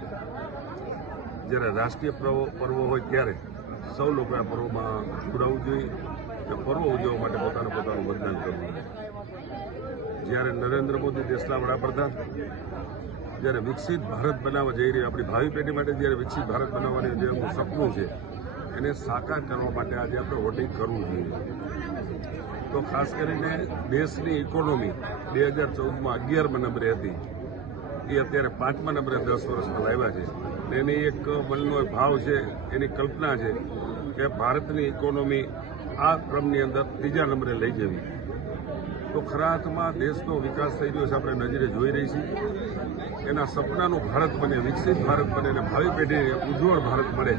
છે. જ્યારે રાષ્ટ્રીય પર્વ હોય ત્યારે સૌ લોકો આ પર્વમાં જોડાવવું જોઈએ અને પર્વ ઉજવવા માટે પોતાનું મતદાન કરવું જોઈએ. જ્યારે નરેન્દ્ર મોદી દેશના વડાપ્રધાન જ્યારે વિકસિત ભારત બનાવવા જઈ રહ્યા, આપણી ભાવિ પેઢી માટે જ્યારે વિકસિત ભારત બનાવવાની જે એમનું સપનું છે એને સાકાર કરવા માટે આજે આપણે વોટિંગ કરવું જોઈએ. તો ખાસ કરીને દેશની ઇકોનોમી 2014માં 11મા નંબરે હતી, એ અત્યારે 5મા નંબરે 10 વર્ષમાં લાવ્યા છે. એની એક મનનો ભાવ છે, એની કલ્પના છે કે ભારતની ઇકોનોમી આ ક્રમની અંદર 3જા નંબરે લઈ જવી. તો ખરા અર્થમાં દેશનો વિકાસ થઈ રહ્યો છે, આપણે નજરે જોઈ રહી છીએ. એના સપનાનું ભારત બને, વિકસિત ભારત બને અને ભાવિ પેઢીને ઉજ્જવળ ભારત મળે,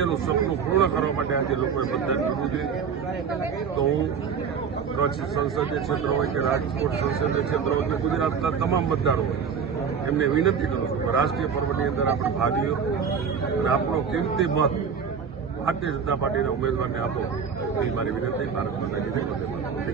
એનું સપનું પૂર્ણ કરવા માટે આજે લોકોએ મતદાન કરવું જોઈએ. તો હું કચ્છ સંસદીય ક્ષેત્ર હોય કે રાજકોટ સંસદીય ક્ષેત્ર હોય કે ગુજરાતના તમામ મતદારો હોય, એમને વિનંતી કરું છું કે રાષ્ટ્રીય પર્વની અંદર આપણે ભાગ લ્યો અને આપણો કિંમતી મત ભારતીય જનતા પાર્ટીના ઉમેદવારને આપો. એ મારી વિનંતી. ભારત માતા કી જય.